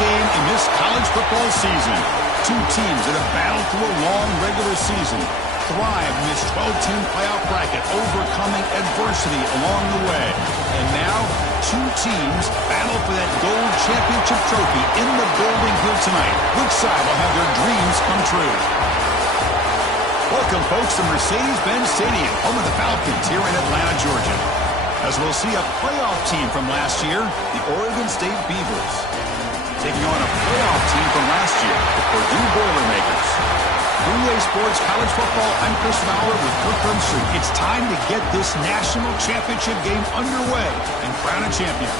game in this college football season. Two teams that have battled through a long regular season, thrived in this 12-team playoff bracket, overcoming adversity along the way. And now, two teams battle for that gold championship trophy in the building here tonight. Which side will have their dreams come true? Welcome, folks, to Mercedes-Benz Stadium, home of the Falcons here in Atlanta, Georgia. As we'll see a playoff team from last year, the Oregon State Beavers, taking on a playoff team from last year, the Purdue Boilermakers. 3A Sports College Football, I'm Chris Fowler with Kirk Street. It's time to get this national championship game underway and crown a champion.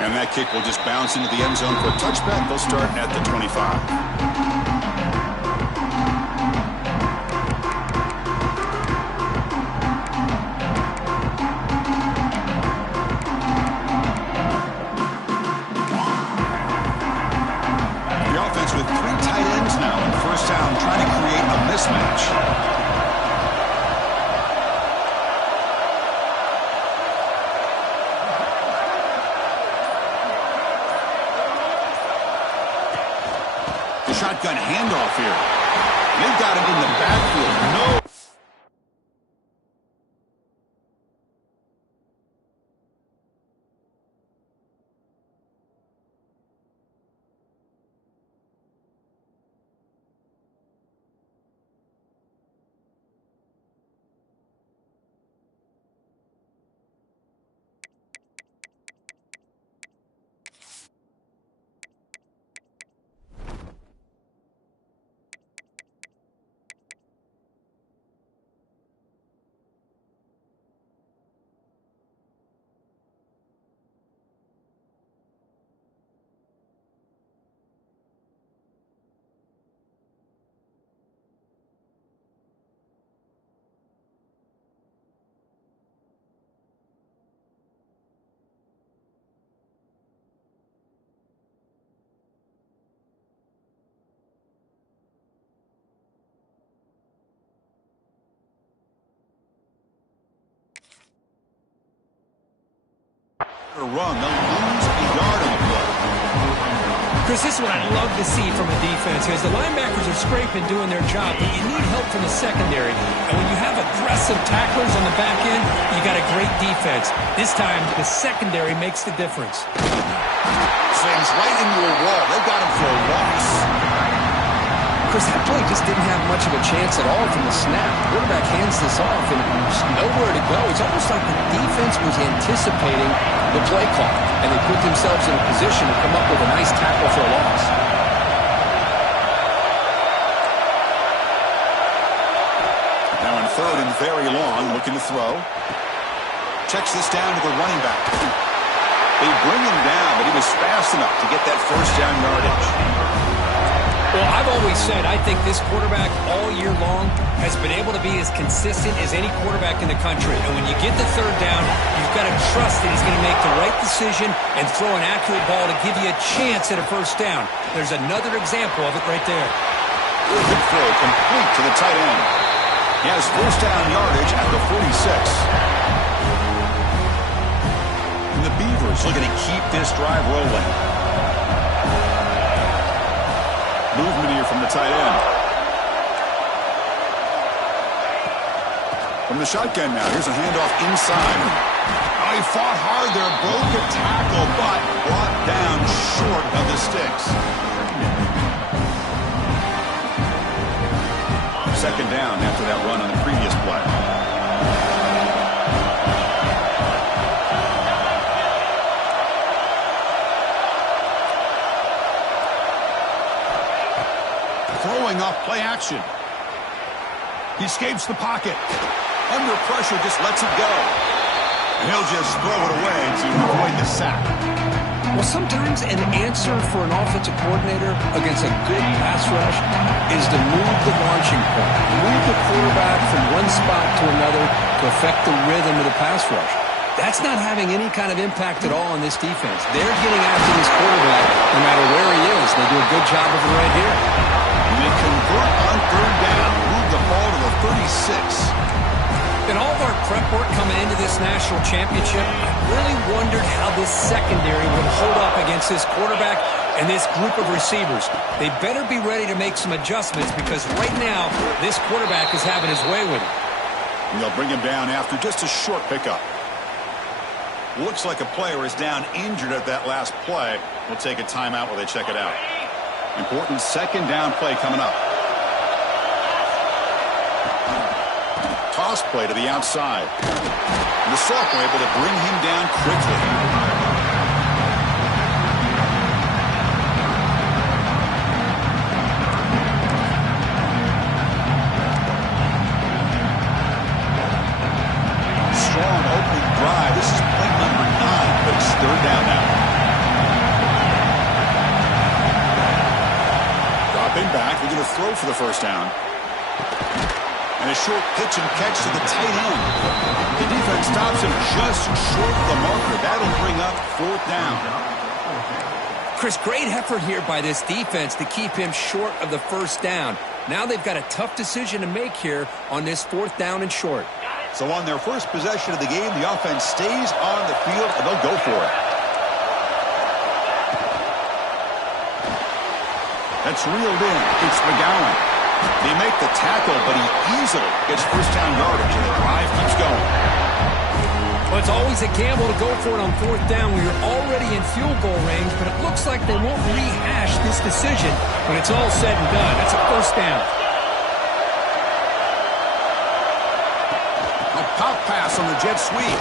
And that kick will just bounce into the end zone for a touchback. They'll start at the 25. With three tight ends now in first down, trying to create a mismatch. The shotgun handoff here. They've got him in the backfield. No. Run, they'll lose a yard on the play. Chris, this is what I'd love to see from a defense, because the linebackers are scraping, doing their job, but you need help from the secondary. And when you have aggressive tacklers on the back end, you got a great defense. This time, the secondary makes the difference. Slams right into a wall. They've got him for a loss. Chris, that play just didn't have much of a chance at all from the snap. The quarterback hands this off, and there's nowhere to go. It's almost like the defense was anticipating the play call, and they put themselves in a position to come up with a nice tackle for a loss. Now in third and very long, looking to throw. Checks this down to the running back. They bring him down, but he was fast enough to get that first down yardage. Well, I've always said I think this quarterback all year long has been able to be as consistent as any quarterback in the country. And when you get the third down, you've got to trust that he's going to make the right decision and throw an accurate ball to give you a chance at a first down. There's another example of it right there. Good throw, complete to the tight end. He has first down yardage at the 46. And the Beavers looking to keep this drive rolling. Movement here from the tight end. From the shotgun now, here's a handoff inside. Oh, he fought hard there, broke a tackle, but brought down short of the sticks. Second down after that run on the previous play. Throwing off play possession. He escapes the pocket. Under pressure, just lets it go. And he'll just throw it away to avoid the sack. Well, sometimes an answer for an offensive coordinator against a good pass rush is to move the launching point, move the quarterback from one spot to another to affect the rhythm of the pass rush. That's not having any kind of impact at all on this defense. They're getting after this quarterback no matter where he is. They do a good job of it right here. And they convert on third down, move the ball to the 36. In all of our prep work coming into this national championship, I really wondered how this secondary would hold up against this quarterback and this group of receivers. They better be ready to make some adjustments because right now, this quarterback is having his way with it. And they'll bring him down after just a short pickup. Looks like a player is down injured at that last play. We'll take a timeout while they check it out. Important second down play coming up. Toss play to the outside. And the sophomore able to bring him down quickly. Strong opening drive. This is play number 9, but it's third down now. Dropping back. They're going to throw for the first down. And a short pitch and catch to the tight end. The defense stops him just short of the marker. That'll bring up fourth down. Chris, great effort here by this defense to keep him short of the first down. Now they've got a tough decision to make here on this fourth down and short. So on their first possession of the game, the offense stays on the field, and they'll go for it. That's reeled in. It's McGowan. They make the tackle, but he easily gets first down yardage, and the drive keeps going. Well, it's always a gamble to go for it on fourth down when you're already in field goal range, but it looks like they won't rehash this decision when it's all said and done. That's a first down. A pop pass on the jet sweep.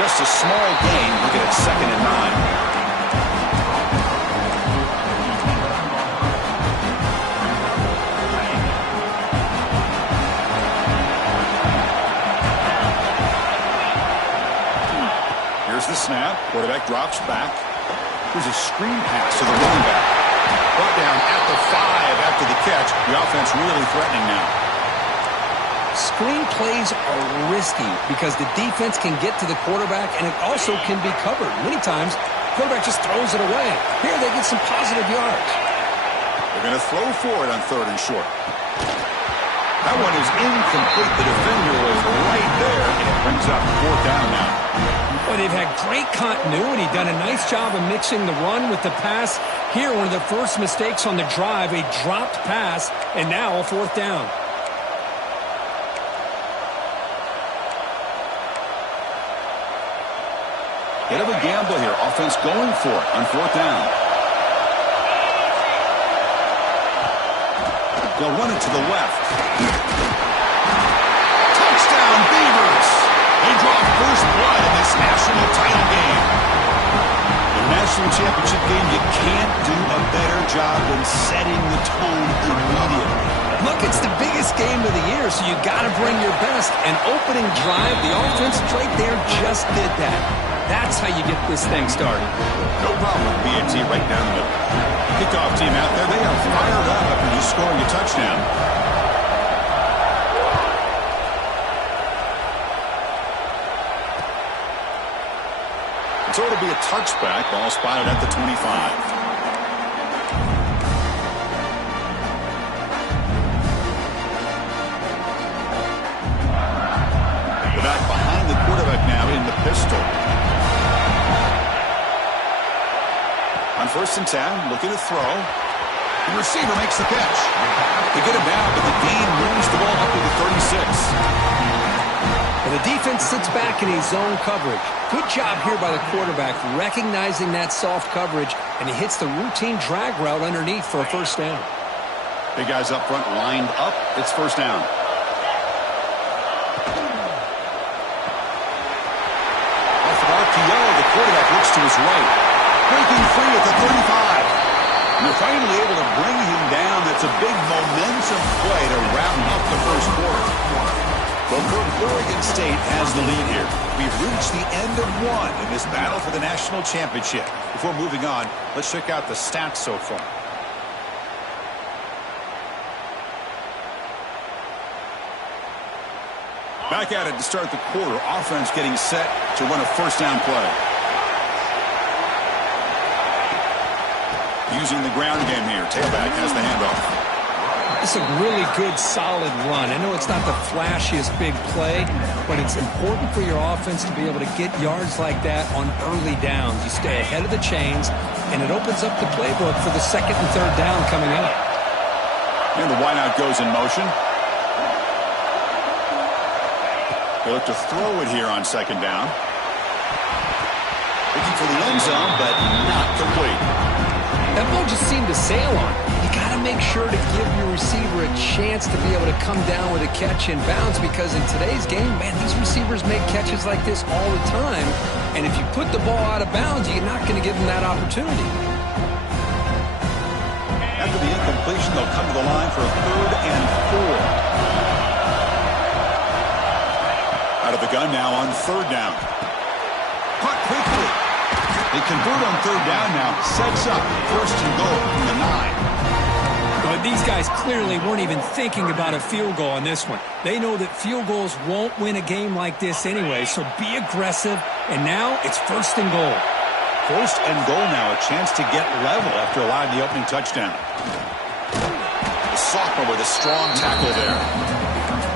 Just a small gain. Look at it, 2nd and 9. Here's the snap. Quarterback drops back. Here's a screen pass to the running back. Brought down at the 5 after the catch. The offense really threatening now. Screen plays are risky because the defense can get to the quarterback and it also can be covered. Many times, the quarterback just throws it away. Here they get some positive yards. They're going to throw for it on 3rd and short. That one is incomplete. The defender was right there, and it brings up 4th down now. Well, they've had great continuity, done a nice job of mixing the run with the pass. Here, one of the first mistakes on the drive, a dropped pass, and now a 4th down. Bit of a gamble here. Offense going for it on 4th down. They'll run it to the left. Touchdown, Beavers! They draw first blood in this national title game. The national championship game, you can't do a better job than setting the tone immediately. Look, it's the biggest game of the year, so you got to bring your best. An opening drive, the offense right there just did that. That's how you get this thing started. No problem with BNT right down the middle. Kickoff team out there, they are fired up after just scoring a touchdown. So it'll be a touchback. Ball spotted at the 25. Back behind the quarterback now in the pistol. On 1st and 10, looking to throw. The receiver makes the catch. They get him down, but the gain moves the ball up to the 36. And the defense sits back in a zone coverage. Good job here by the quarterback, recognizing that soft coverage, and he hits the routine drag route underneath for a first down. Big guys up front lined up. It's first down. RPO, the quarterback looks to his right. Breaking free at the 35. they're finally able to bring him down. That's a big momentum play to wrap up the first quarter. Well, Oregon State has the lead here. We've reached the end of one in this battle for the national championship. Before moving on, let's check out the stats so far. Back at it to start the quarter. Offense getting set to run a first down play. Using the ground game here. Tailback has the handoff. It's a really good, solid run. I know it's not the flashiest big play, but it's important for your offense to be able to get yards like that on early downs. You stay ahead of the chains, and it opens up the playbook for the second and third down coming up. And the wideout goes in motion. They look to throw it here on second down. Looking for the end zone, but not complete. That ball just seemed to sail on. You got to make sure to give your receiver a chance to be able to come down with a catch in bounds, because in today's game, man, these receivers make catches like this all the time. And if you put the ball out of bounds, you're not going to give them that opportunity. After the incompletion, they'll come to the line for a 3rd and 4. Out of the gun now on 3rd down. Caught quickly. They convert on 3rd down now. Sets up 1st and goal from the 9. But these guys clearly weren't even thinking about a field goal on this one. They know that field goals won't win a game like this anyway, so be aggressive. And now it's 1st and goal. 1st and goal now. A chance to get level after allowing the opening touchdown. The sophomore with a strong tackle there.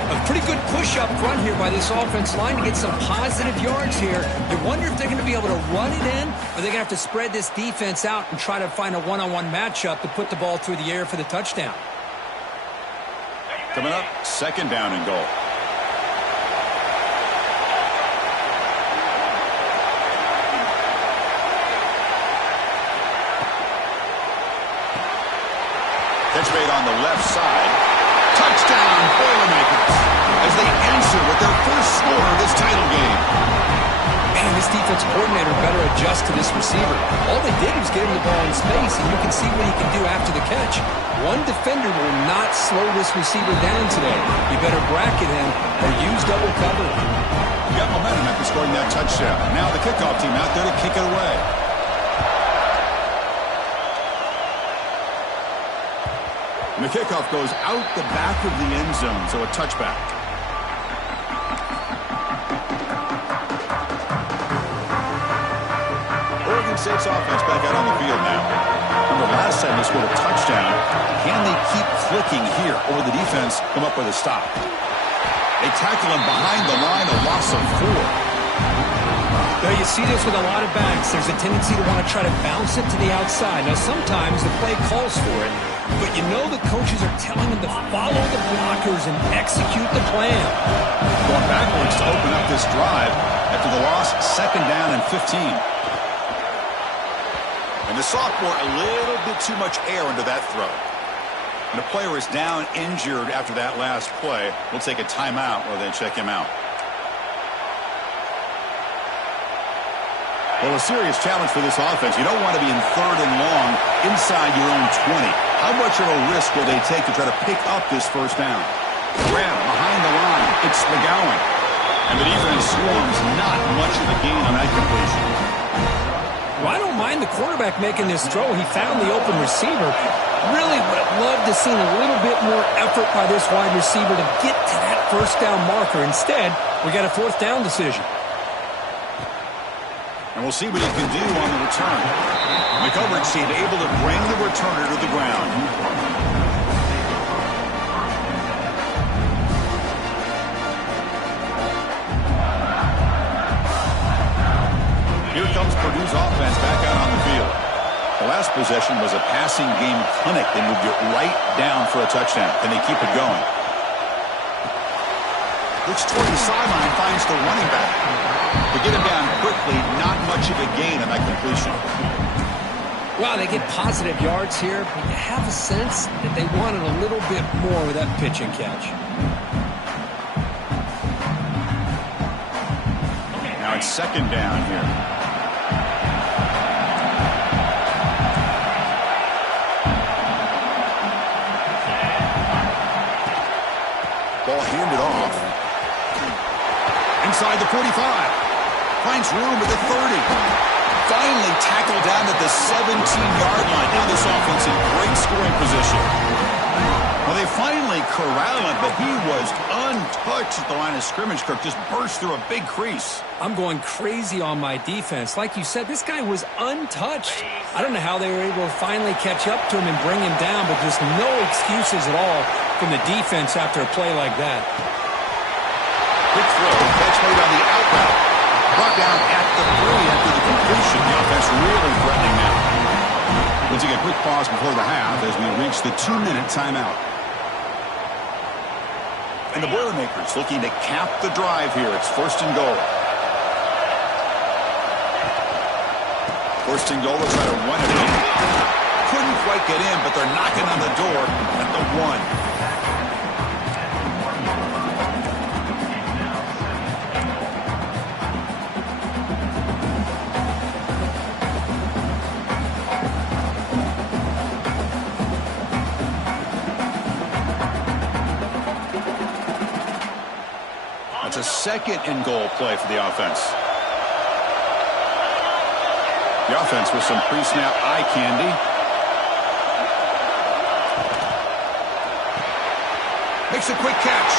A pretty good push up front here by this offense line to get some positive yards here. You wonder if they're going to be able to run it in, or they're going to have to spread this defense out and try to find a one-on-one matchup to put the ball through the air for the touchdown. Coming up, 2nd down and goal. Catch made on the left side. Touchdown, Boilermakers, as they answer with their first score of this title game. Man, this defense coordinator better adjust to this receiver. All they did was get him the ball in space, and you can see what he can do after the catch. One defender will not slow this receiver down today. You better bracket him or use double cover. You got momentum after scoring that touchdown. Now the kickoff team out there to kick it away. And the kickoff goes out the back of the end zone, so a touchback. Oregon State's offense back out on the field now. Remember last time they scored a touchdown. Can they keep clicking here, or the defense come up with a stop? They tackle him behind the line, a loss of 4. Now, you see this with a lot of backs. There's a tendency to want to try to bounce it to the outside. Now, sometimes the play calls for it, but you know the coaches are telling them to follow the blockers and execute the plan. Going backwards to open up this drive after the loss, 2nd down and 15. And the sophomore, a little bit too much air into that throw. And the player is down injured after that last play. We'll take a timeout while they check him out. Well, a serious challenge for this offense. You don't want to be in 3rd and long inside your own 20. How much of a risk will they take to try to pick up this first down? Grab behind the line. It's McGowan. And the defense swarms. Not much of a gain on that completion. Well, I don't mind the quarterback making this throw. He found the open receiver. Really would have loved to see a little bit more effort by this wide receiver to get to that first down marker. Instead, we got a 4th down decision. And we'll see what he can do on the return. The coverage team able to bring the returner to the ground. Here comes Purdue's offense back out on the field. The last possession was a passing game clinic. They moved it right down for a touchdown. Can they keep it going? Looks toward the sideline, finds the running back. To get him down quickly, not much of a gain on that completion. Well, they get positive yards here, but you have a sense that they wanted a little bit more with that pitch and catch. Now it's 2nd down here. ball handed off. Inside the 45. Finds room at the 30. Finally tackled down at the 17-yard line. Now this offense in great scoring position. Well, they finally corral him, but he was untouched at the line of scrimmage. Kirk just burst through a big crease. I'm going crazy on my defense. Like you said, this guy was untouched. I don't know how they were able to finally catch up to him and bring him down, but just no excuses at all from the defense after a play like that. Quick throw, catch made on the out route. Brought down at the 3 after the completion. The offense really threatening now. We'll take a quick pause before the half as we reach the 2-minute timeout. And the Boilermakers looking to cap the drive here. It's 1st and goal. 1st and goal, they'll try to run it in. Couldn't quite get in, but they're knocking on the door at the 1. It's a 2nd and goal play for the offense. The offense with some pre-snap eye candy. Makes a quick catch.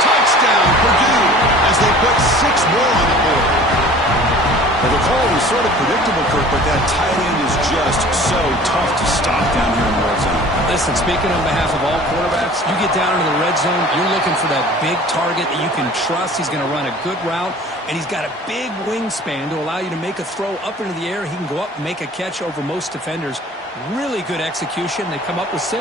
Touchdown, Purdue, as they put 6 more on the board. Well, the call was sort of predictable, Kirk, but that tight end is just so tough to stop down here in the red zone. Listen, speaking on behalf of all quarterbacks, you get down into the red zone, you're looking for that big target that you can trust. He's going to run a good route, and he's got a big wingspan to allow you to make a throw up into the air. He can go up and make a catch over most defenders. Really good execution. They come up with 6.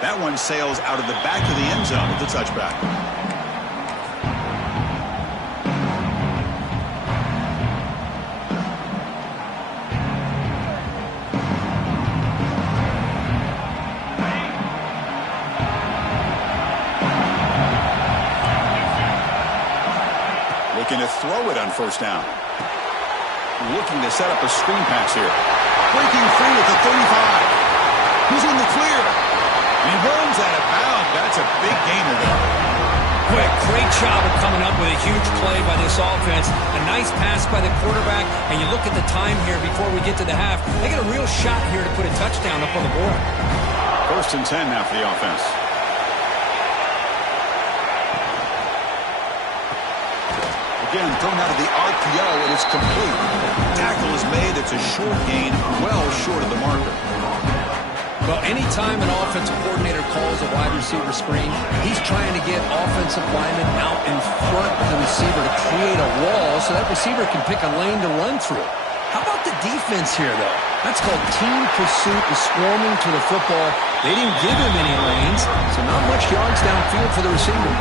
That one sails out of the back of the end zone with the touchback. Looking to throw it on 1st down. Looking to set up a screen pass here. Breaking free at the 35. Who's in the clear? He runs out of bounds. That's a big gainer there. Quick, great job of coming up with a huge play by this offense. A nice pass by the quarterback, and you look at the time here before we get to the half. They get a real shot here to put a touchdown up on the board. 1st and 10 now for the offense. Again, thrown out of the RPO, and it's complete. Tackle is made. It's a short gain, well short of the marker. Well, anytime an offensive coordinator calls a wide receiver screen, he's trying to get offensive linemen out in front of the receiver to create a wall so that receiver can pick a lane to run through. How about the defense here, though? That's called team pursuit and swarming to the football. They didn't give him any lanes, so not much yards downfield for the receiver.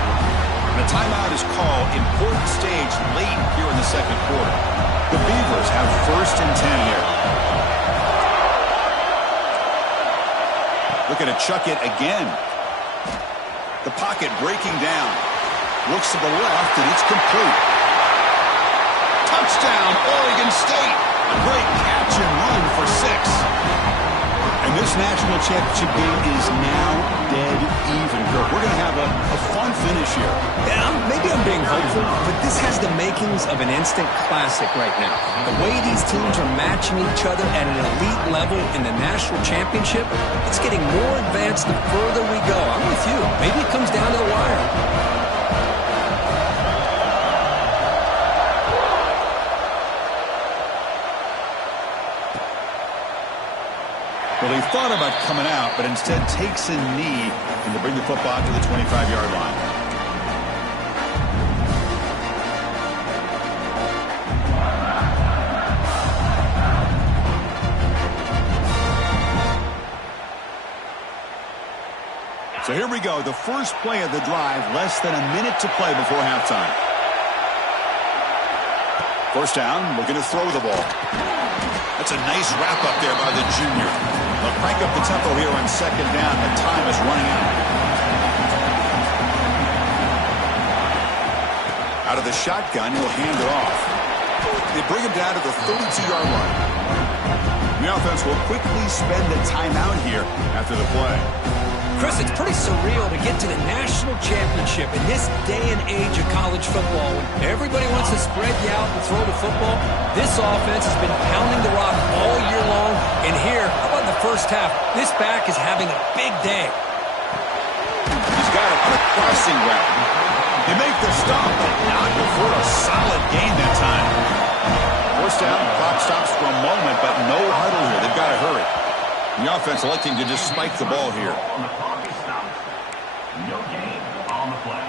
And a timeout is called. Important stage late here in the 2nd quarter. The Beavers have 1st and 10 here. Looking to chuck it again. The pocket breaking down. Looks to the left, and it's complete. Touchdown, Oregon State. A great catch and run for 6. And this national championship game is now dead even. We're going to have a fun finish here. Yeah, maybe I'm being hopeful, but this has the makings of an instant classic right now. The way these teams are matching each other at an elite level in the national championship, it's getting more advanced the further we go. I'm with you. Maybe it comes down to the wire. Well, he thought about coming out, but instead takes a knee and to bring the football to the 25-yard line. So here we go, the first play of the drive, less than a minute to play before halftime. 1st down, looking to throw the ball. That's a nice wrap up there by the junior. They'll crank up the tempo here on 2nd down. The time is running out. Out of the shotgun, he'll hand it off. They bring him down to the 32-yard line. The offense will quickly spend a timeout here after the play. Chris, it's pretty surreal to get to the national championship in this day and age of college football. When everybody wants to spread you out and throw the football, this offense has been pounding the rock all year long. And here, how about in the first half, this back is having a big day. He's got it on a crossing route. They make the stop, but not before a solid gain that time. First down, clock stops for a moment, but no huddle here. They've got to hurry. The offense electing to just spike the ball here. No gain on the play.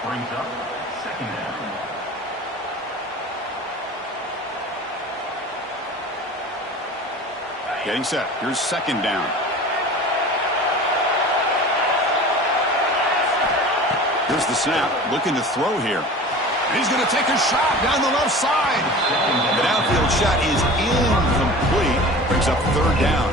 Brings up second down. Getting set. Here's second down. Here's the snap. Looking to throw here. And he's going to take a shot down the left side. The downfield shot is incomplete. Brings up third down.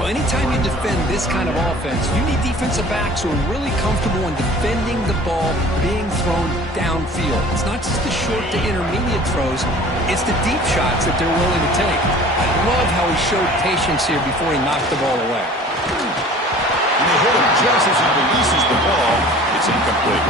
Well, anytime you defend this kind of offense, you need defensive backs who are really comfortable in defending the ball being thrown downfield. It's not just the short to intermediate throws, it's the deep shots that they're willing to take. I love how he showed patience here before he knocked the ball away. And they hit him just as he releases the ball. It's incomplete.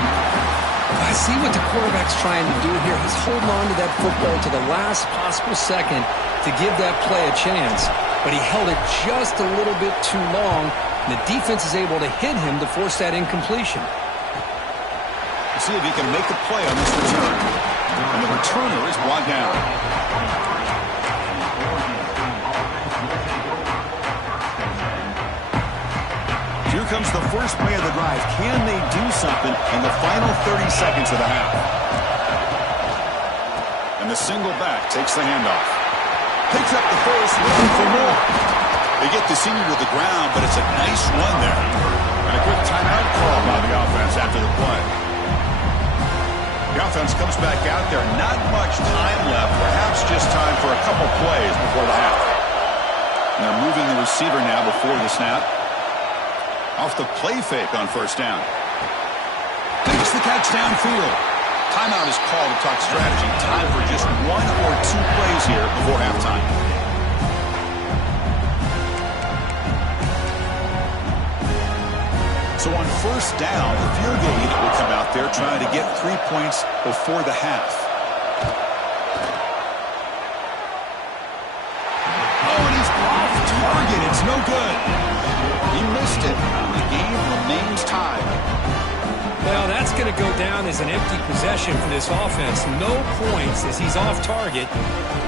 I see what the quarterback's trying to do here. He's holding on to that football to the last possible second to give that play a chance. But he held it just a little bit too long, and the defense is able to hit him to force that incompletion. We'll see if he can make the play on this return. And the returner is brought down. Here comes the first play of the drive. Can they do something in the final 30 seconds of the half? And the single back takes the handoff. Picks up the first, looking for more. They get the senior to the ground, but it's a nice run there. And a quick timeout call by the offense after the play. The offense comes back out there. Not much time left. Perhaps just time for a couple plays before the half. And they're moving the receiver now before the snap. Off the play fake on first down. Makes the catch downfield. Timeout is called to talk strategy. Time for just one or two plays here before halftime. So on first down, the field goal unit will come out there trying to get 3 points before the half. Oh, and he's off target. It's no good. He missed it. The game remains tied. Well, that's going to go down as an empty possession for this offense. No points as he's off target.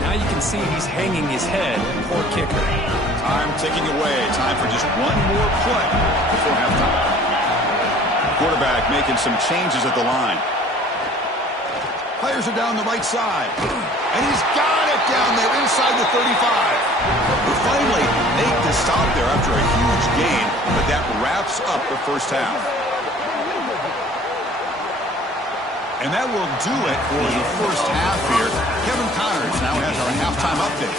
Now you can see he's hanging his head. Poor kicker. Time ticking away. Time for just one more play before halftime. Quarterback making some changes at the line. Players are down the right side. And he's got it down there inside the 35. We finally make the stop there after a huge gain, but that wraps up the first half. And that will do it for the first half here. Kevin Connors now has our halftime update.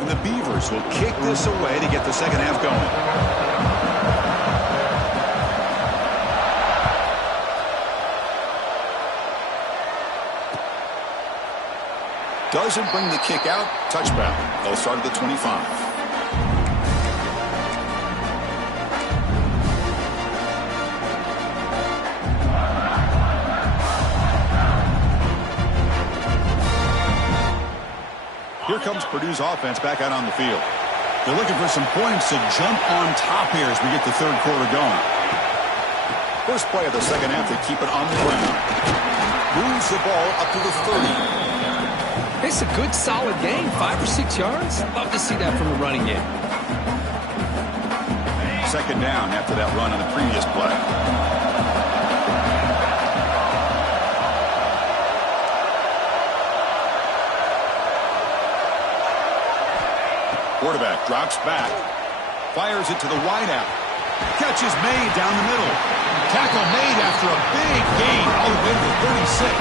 And the Beavers will kick this away to get the second half going. Doesn't bring the kick out. Touchback. They'll start at the 25. Here comes Purdue's offense back out on the field. They're looking for some points to jump on top here as we get the third quarter going. First play of the second half, they keep it on the ground. Moves the ball up to the 30. It's a good, solid game. 5 or 6 yards. Love to see that from the running game. Second down after that run on the previous play. Quarterback drops back, fires it to the wideout. Catch is made down the middle. Tackle made after a big gain all the way to the 36.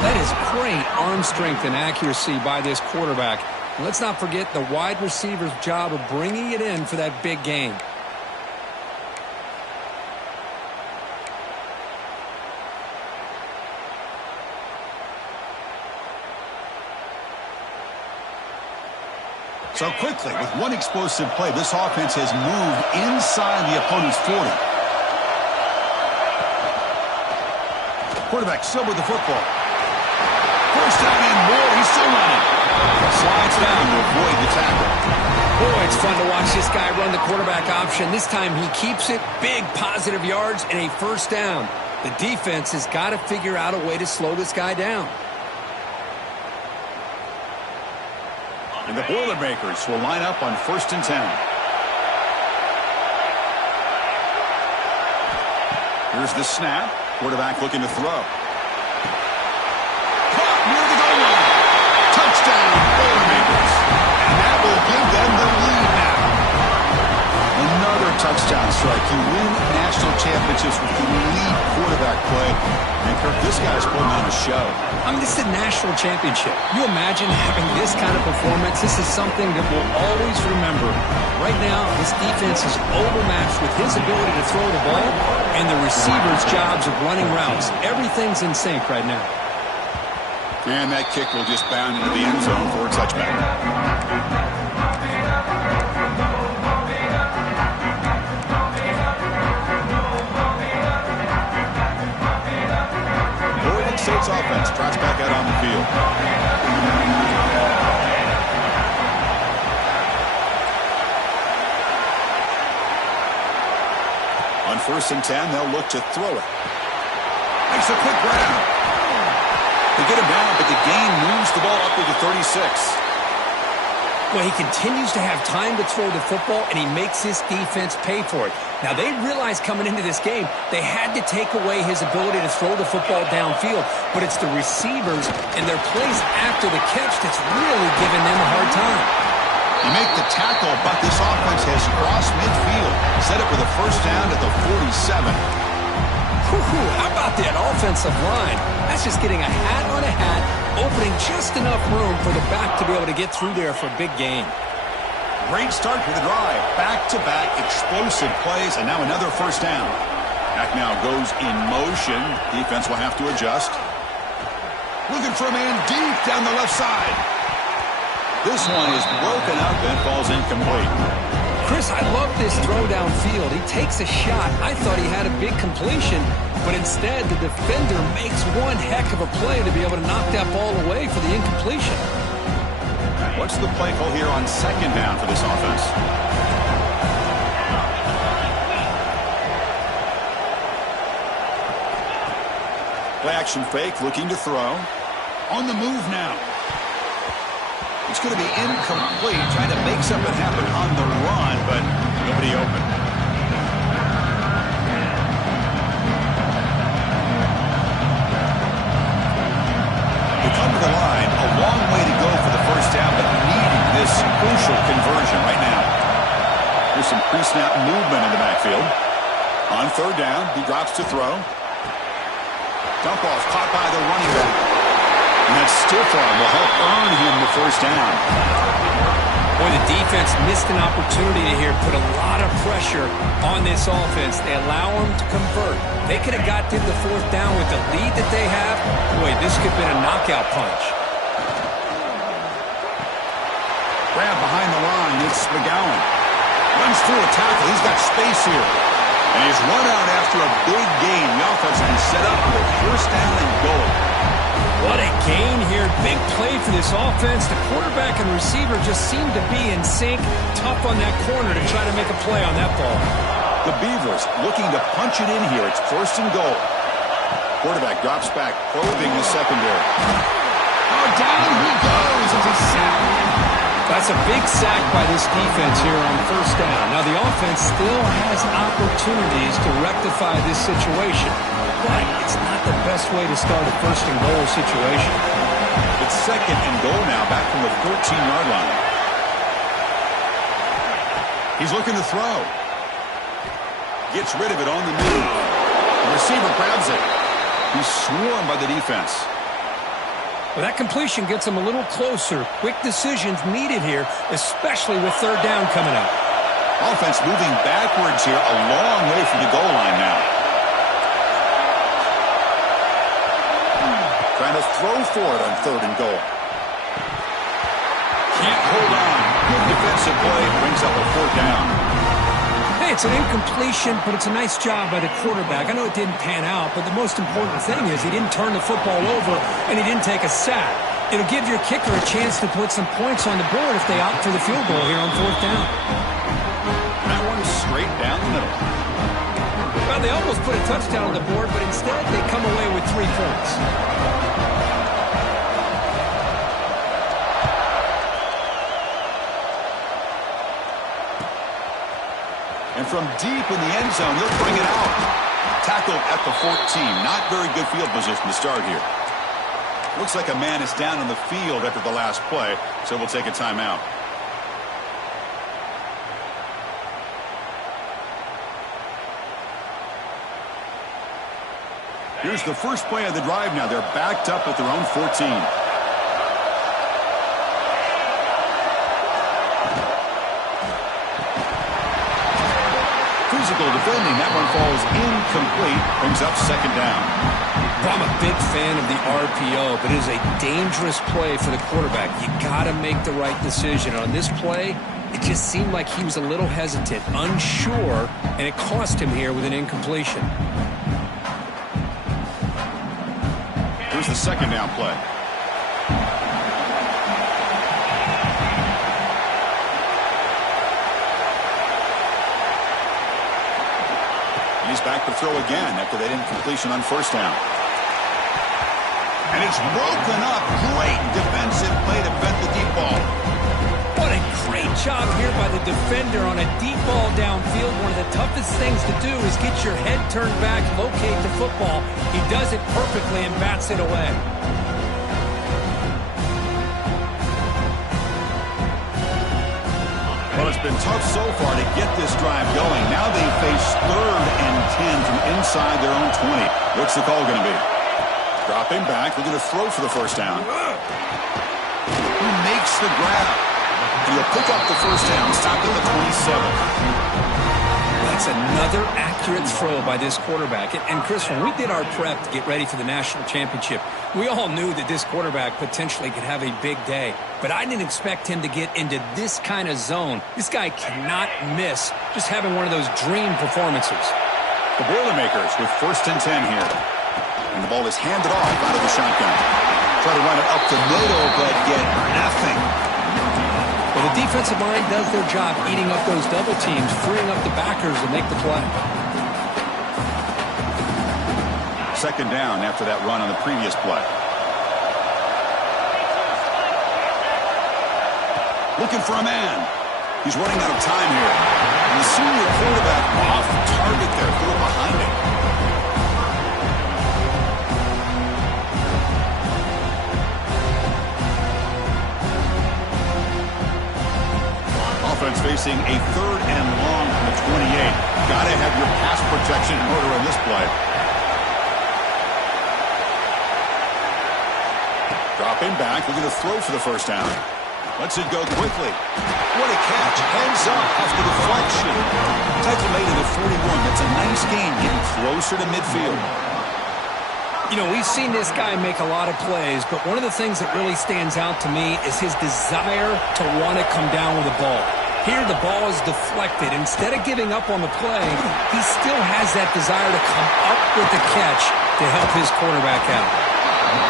That is great arm strength and accuracy by this quarterback. And let's not forget the wide receiver's job of bringing it in for that big gain. So quickly, with one explosive play, this offense has moved inside the opponent's 40. Quarterback still with the football. First down and more. He's still running. Slides down to avoid the tackle. Boy, it's fun to watch this guy run the quarterback option. This time he keeps it. Big positive yards and a first down. The defense has got to figure out a way to slow this guy down. And the Boilermakers will line up on 1st and 10. Here's the snap. Quarterback looking to throw. Caught near the goal line. Touchdown, Boilermakers. And that will give them the lead now. Another touchdown strike. You win national championships with elite quarterback play. And Kirk, this guy's putting on a show. I mean, this is a national championship. You imagine having this kind of performance? This is something that we'll always remember. Right now, this defense is overmatched with his ability to throw the ball and the receivers' jobs of running routes. Everything's in sync right now. And that kick will just bound into the end zone for a touchback. Oregon State's offense trots back out on the field. On 1st and 10, they'll look to throw it. Makes a quick grab. They get him down, but the gain moves the ball up to the 36. Well, he continues to have time to throw the football, and he makes his defense pay for it. Now, they realized coming into this game they had to take away his ability to throw the football downfield, but it's the receivers and their plays after the catch that's really giving them a hard time. You make the tackle, but this offense has crossed midfield. Set up with a first down at the 47. How about that offensive line? That's just getting a hat on a hat, opening just enough room for the back to be able to get through there for a big gain. Great start to the drive. Back-to-back explosive plays, and now another first down. Back now goes in motion. Defense will have to adjust. Looking for a man deep down the left side. This one is broken up and falls incomplete. Chris, I love this throw downfield. He takes a shot. I thought he had a big completion, but instead the defender makes one heck of a play to be able to knock that ball away for the incompletion. What's the play call here on 2nd down for this offense? Play action fake, looking to throw. On the move now. It's going to be incomplete, trying to make something happen on the run, but nobody open. They come to the line, a long way to go for the first down, but needing this crucial conversion right now. There's some pre-snap movement in the backfield. On 3rd down, he drops to throw. Dump off caught by the running back. And that stiff arm will help earn him the first down. Boy, the defense missed an opportunity here, put a lot of pressure on this offense. They allow them to convert. They could have got to the 4th down with the lead that they have. Boy, this could have been a knockout punch. Grab behind the line. It's McGowan. Runs through a tackle. He's got space here. And he's run out after a big gain. The offense has been set up for a first down and goal. What a gain here. Big play for this offense. The quarterback and receiver just seem to be in sync. Tough on that corner to try to make a play on that ball. The Beavers looking to punch it in here. It's 1st and goal. Quarterback drops back, probing the secondary. Oh, down he goes. It's a sack. That's a big sack by this defense here on 1st down. Now, the offense still has opportunities to rectify this situation, but it's not the best way to start a 1st and goal situation. It's 2nd and goal now, back from the 13-yard line. He's looking to throw. Gets rid of it on the move. The receiver grabs it. He's swarmed by the defense. Well, that completion gets him a little closer. Quick decisions needed here, especially with 3rd down coming up. Offense moving backwards here, a long way from the goal line now. Trying to throw for it on 3rd and goal. Can't hold on. Good defensive play brings up a 4th down. Hey, it's an incompletion, but it's a nice job by the quarterback. I know it didn't pan out, but the most important thing is he didn't turn the football over and he didn't take a sack. It'll give your kicker a chance to put some points on the board if they opt for the field goal here on 4th down. That one's straight down the middle. Well, they almost put a touchdown on the board, but instead they come away with 3 points. And from deep in the end zone, he'll bring it out. Tackled at the 14. Not very good field position to start here. Looks like a man is down on the field after the last play, so we'll take a timeout. Here's the first play of the drive now. They're backed up at their own 14. Physical defending. That one falls incomplete. Brings up 2nd down. Well, I'm a big fan of the RPO, but it is a dangerous play for the quarterback. You got to make the right decision. On this play, it just seemed like he was a little hesitant, unsure, and it cost him here with an incompletion. Here's the 2nd down play. He's back to throw again after that incompletion on 1st down. And it's broken up. Great defensive play to defend the deep ball. What a great job here by the defender on a deep ball downfield. One of the toughest things to do is get your head turned back, locate the football. He does it perfectly and bats it away. Well, it's been tough so far to get this drive going. Now they face 3rd and 10 from inside their own 20. What's the call going to be? Dropping back. We're going to throw for the 1st down. He makes the grab. And he'll pick up the 1st down. Stop at the 27. That's another accurate throw by this quarterback. And Chris, when we did our prep to get ready for the national championship, we all knew that this quarterback potentially could have a big day. But I didn't expect him to get into this kind of zone. This guy cannot miss just having one of those dream performances. The Boilermakers with 1st and 10 here. And the ball is handed off out of the shotgun. Try to run it up the middle, but get nothing. Well, the defensive line does their job eating up those double teams, freeing up the backers to make the play. 2nd down after that run on the previous play. Looking for a man. He's running out of time here. And the senior quarterback off target there, threw it behind him. Offense facing a 3rd and long from the 28. Got to have your pass protection in order on this play. Dropping back, we're going to throw for the 1st down. Lets it go quickly. What a catch. Heads up off the deflection. Tackle made at the 41. That's a nice gain, getting closer to midfield. You know, we've seen this guy make a lot of plays, but one of the things that really stands out to me is his desire to want to come down with the ball. Here, the ball is deflected. Instead of giving up on the play, he still has that desire to come up with the catch to help his quarterback out.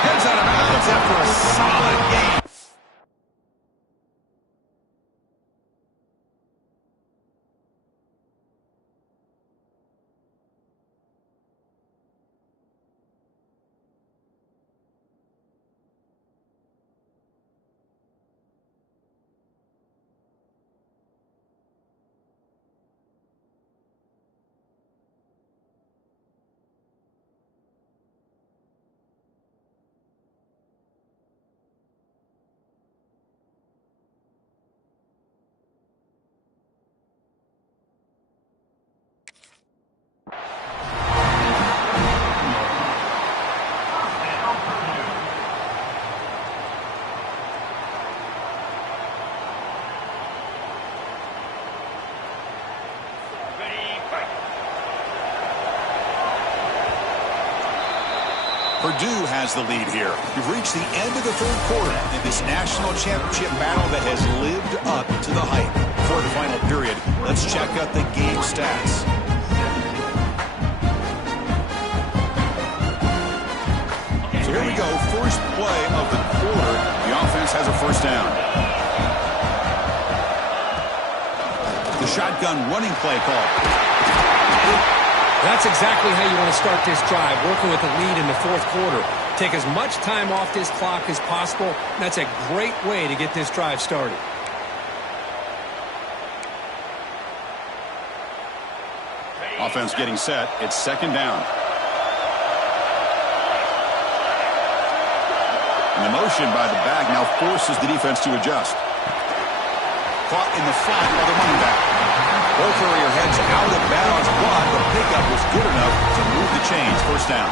Heads out of bounds after a solid game. Purdue has the lead here. We've reached the end of the third quarter in this national championship battle that has lived up to the hype. Before the final period, let's check out the game stats. So here we go, first play of the quarter. The offense has a first down. The shotgun running play call. That's exactly how you want to start this drive, working with the lead in the fourth quarter. Take as much time off this clock as possible. That's a great way to get this drive started. Offense getting set. It's second down. And the motion by the back now forces the defense to adjust. Caught in the flat by the running back. Ball carrier heads out of bounds, but the pickup was good enough to move the chains. First down.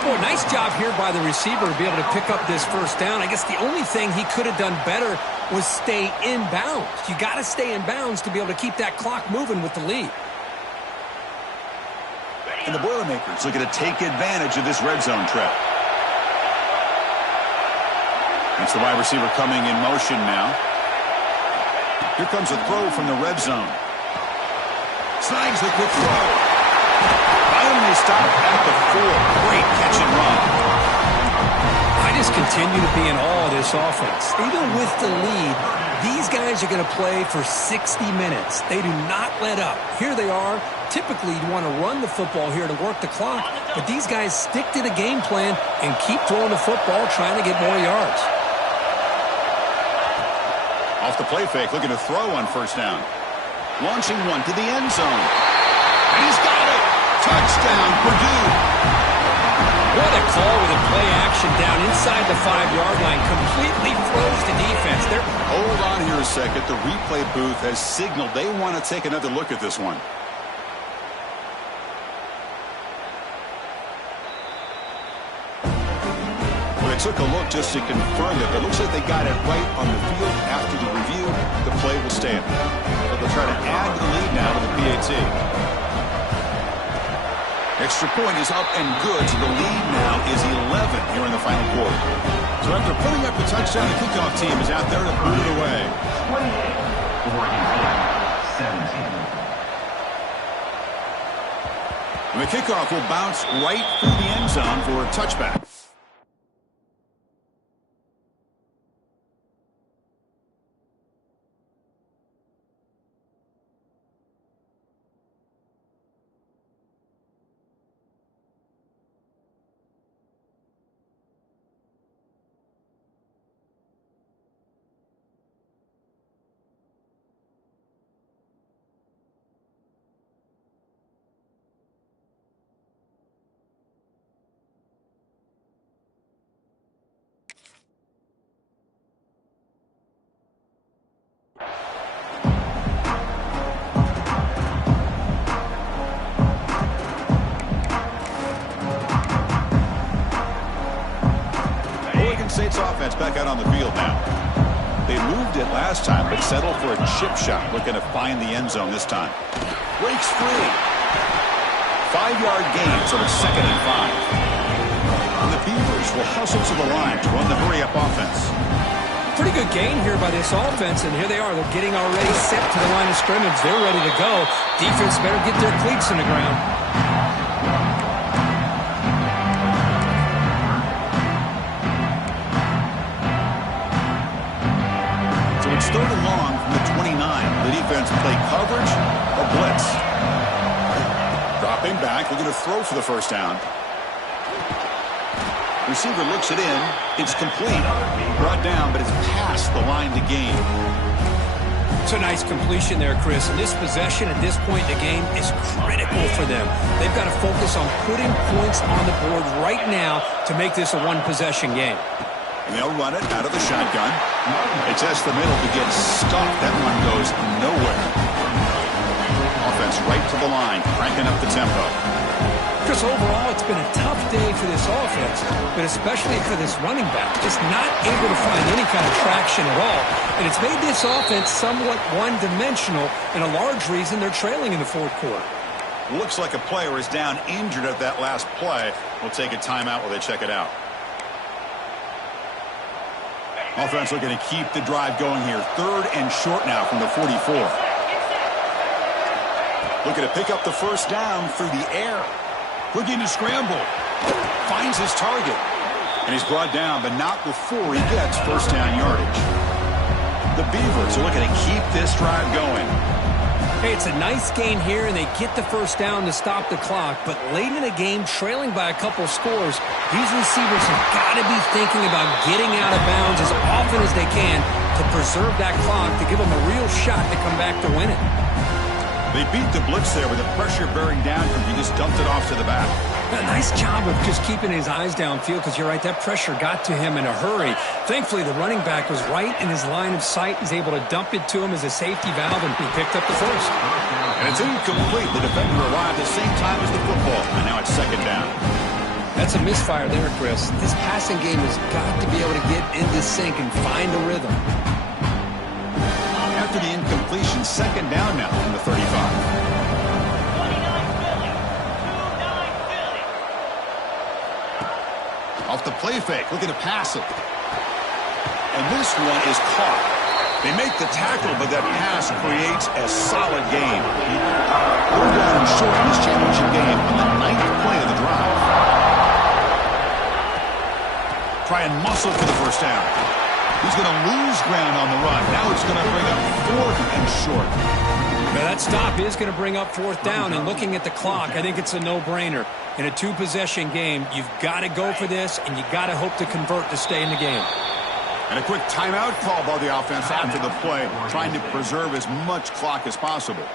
Boy, nice job here by the receiver to be able to pick up this first down. I guess the only thing he could have done better was stay in bounds. You got to stay in bounds to be able to keep that clock moving with the lead. And the Boilermakers looking to take advantage of this red zone trip. It's the wide receiver coming in motion now. Here comes a throw from the red zone. Snags the quick throw. Finally stopped at the 4. Great catch and run. I just continue to be in awe of this offense. Even with the lead, these guys are going to play for 60 minutes. They do not let up. Here they are. Typically, you want to run the football here to work the clock, but these guys stick to the game plan and keep throwing the football, trying to get more yards. Off the play fake, looking to throw on first down. Launching one to the end zone. And he's got it! Touchdown, Purdue! What a call with a play action down inside the 5-yard line. Completely froze the defense. Hold on here a second. The replay booth has signaled they want to take another look at this one. They took a look just to confirm it, but it looks like they got it right on the field. After the review, the play will stand. So they'll try to add to the lead now to the PAT. Extra point is up and good, so the lead now is 11 here in the final quarter. So after putting up the touchdown, the kickoff team is out there to boot it away. 28, 17. And the kickoff will bounce right through the end zone for a touchback. State's offense back out on the field now. They moved it last time, but settled for a chip shot, looking to find the end zone this time. Breaks free. 5-yard gain, so it's 2nd and 5. And the Beavers will hustle to the line to run the hurry-up offense. Pretty good gain here by this offense, and here they are. They're getting already set to the line of scrimmage. They're ready to go. Defense better get their cleats in the ground. It's third and long from the 29. The defense play coverage or blitz. Dropping back, looking to throw for the first down. Receiver looks it in. It's complete. Brought down, but it's past the line to gain. It's a nice completion there, Chris. And this possession at this point in the game is critical for them. They've got to focus on putting points on the board right now to make this a one-possession game. And they'll run it out of the shotgun. It tests the middle to get stopped. That one goes nowhere. Offense right to the line, cranking up the tempo. Chris, overall, it's been a tough day for this offense, but especially for this running back. Just not able to find any kind of traction at all. And it's made this offense somewhat one-dimensional, and a large reason they're trailing in the fourth quarter. Looks like a player is down injured at that last play. We'll take a timeout while they check it out. Offense looking to keep the drive going here. 3rd and short now from the 44. Looking to pick up the first down through the air. Looking to scramble. Finds his target. And he's brought down, but not before he gets first down yardage. The Beavers are looking to keep this drive going. Hey, it's a nice gain here, and they get the first down to stop the clock. But late in the game, trailing by a couple scores, these receivers have got to be thinking about getting out of bounds as often as they can to preserve that clock, to give them a real shot to come back to win it. They beat the blitz there with the pressure bearing down from him. He just dumped it off to the back. A nice job of just keeping his eyes downfield, because you're right, that pressure got to him in a hurry. Thankfully, the running back was right in his line of sight. He's able to dump it to him as a safety valve, and he picked up the first. And it's incomplete. The defender arrived at the same time as the football, and now it's second down. That's a misfire there, Chris. This passing game has got to be able to get into sync and find a rhythm. After the incompletion, second down now from the 35. Off the play fake, looking to pass it. And this one is caught. They make the tackle, but that pass creates a solid gain. 3rd down and short in this championship game on the 9th play of the drive. Try and muscle for the first down. He's going to lose ground on the run. Now it's going to bring up 4th and short. Now that stop is going to bring up 4th down, and looking at the clock, I think it's a no-brainer. In a 2-possession game, you've got to go for this, and you've got to hope to convert to stay in the game. And a quick timeout call by the offense after the play, trying to preserve as much clock as possible.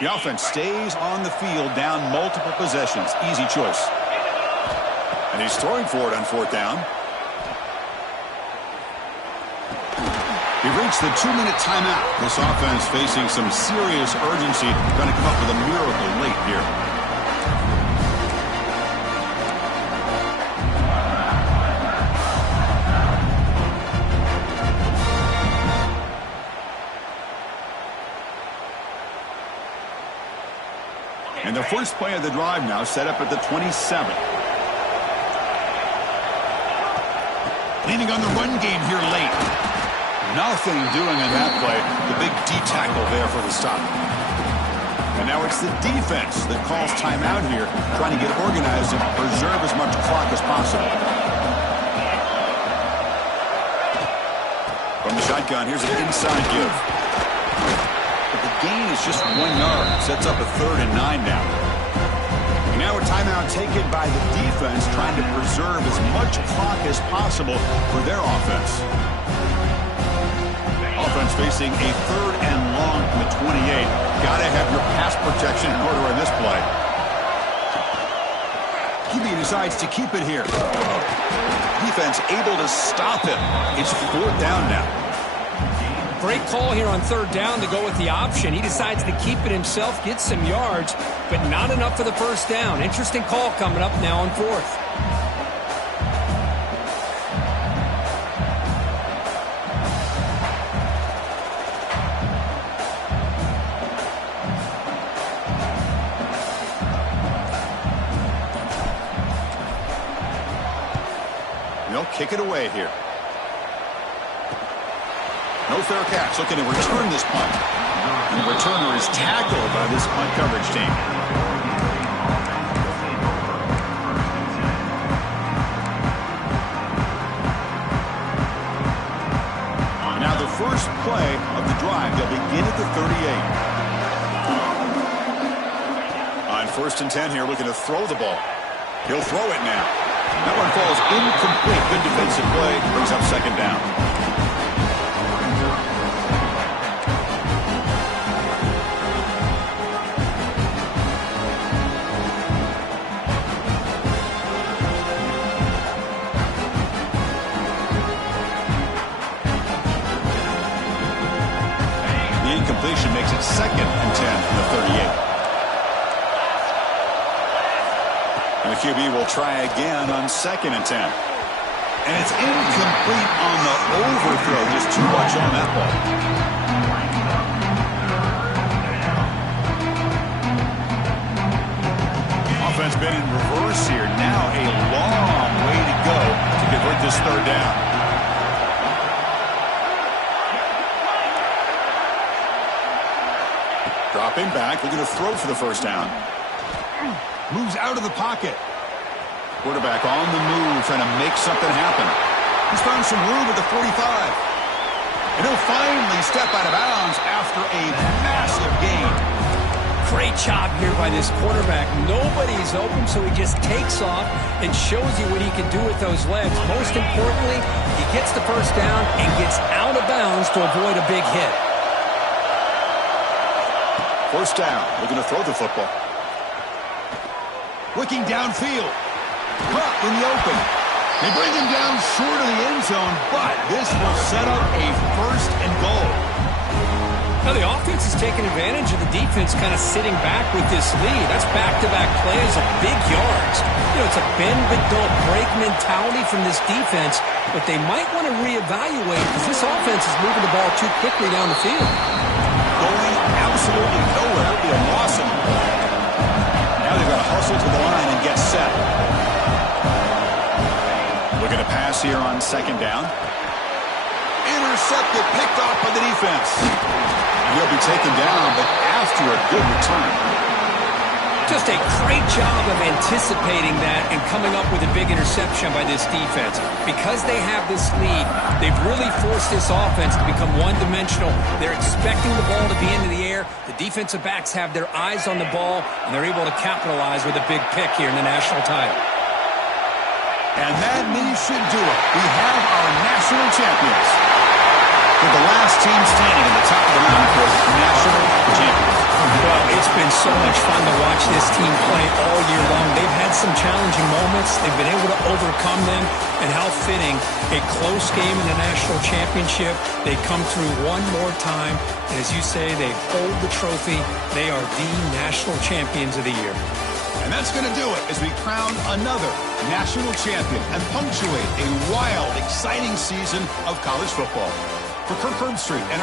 The offense stays on the field, down multiple possessions. Easy choice. And he's throwing for it on 4th down. He reached the 2-minute timeout. This offense facing some serious urgency, trying to come up with a miracle late here. And the first play of the drive now set up at the 27. Leaning on the run game here late. Nothing doing on that play. The big D tackle there for the stop. And now it's the defense that calls timeout here, trying to get organized and preserve as much clock as possible. From the shotgun, here's an inside give. But the gain is just 1 yard. Sets up a 3rd and 9 now. And now a timeout taken by the defense, trying to preserve as much clock as possible for their offense. Offense facing a 3rd and long from the 28. Got to have your pass protection in order on this play. QB decides to keep it here. Defense able to stop him. It's 4th down now. Great call here on 3rd down to go with the option. He decides to keep it himself, get some yards, but not enough for the first down. Interesting call coming up now on 4th. They'll kick it away here. No fair catch. Looking to return this punt. And the returner is tackled by this punt coverage team. And now the first play of the drive. They'll begin at the 38. On 1st and 10 here, looking to throw the ball. He'll throw it now. That one falls incomplete. Good defensive play. Brings up second down. The incompletion makes it 2nd and 10 from the 38. And the QB will try again on 2nd and 10. And it's incomplete on the overthrow. Just too much on that ball. Offense been in reverse here. Now a long way to go to convert this third down. Dropping back, looking to throw for the first down. Moves out of the pocket. Quarterback on the move, trying to make something happen. He's found some room at the 45. And he'll finally step out of bounds after a massive gain. Great job here by this quarterback. Nobody's open, so he just takes off and shows you what he can do with those legs. Most importantly, he gets the first down and gets out of bounds to avoid a big hit. First down, looking to throw the football. Looking downfield. Caught in the open. They bring him down short of the end zone, but this will set up a first and goal. Now the offense is taking advantage of the defense kind of sitting back with this lead. That's back-to-back plays of big yards. You know, it's a bend-but-don't-break mentality from this defense, but they might want to reevaluate because this offense is moving the ball too quickly down the field. Going absolutely nowhere. It'll be a loss in the ball. Now they've got to hustle to the line and get set. Looking to pass here on second down. Intercepted, picked off by the defense. He'll be taken down, but after a good return. Just a great job of anticipating that and coming up with a big interception by this defense. Because they have this lead, they've really forced this offense to become one-dimensional. They're expecting the ball to be into the air. The defensive backs have their eyes on the ball, and they're able to capitalize with a big pick here in the national title. And that knee should do it. We have our national champions. We're the last team standing in the top of the round for national champions. Well, it's been so much fun to watch this team play all year long. They've had some challenging moments. They've been able to overcome them. And how fitting, a close game in the national championship. They come through one more time. And as you say, they hold the trophy. They are the national champions of the year. And that's going to do it as we crown another national champion and punctuate a wild, exciting season of college football. For Kirk Herbstreit and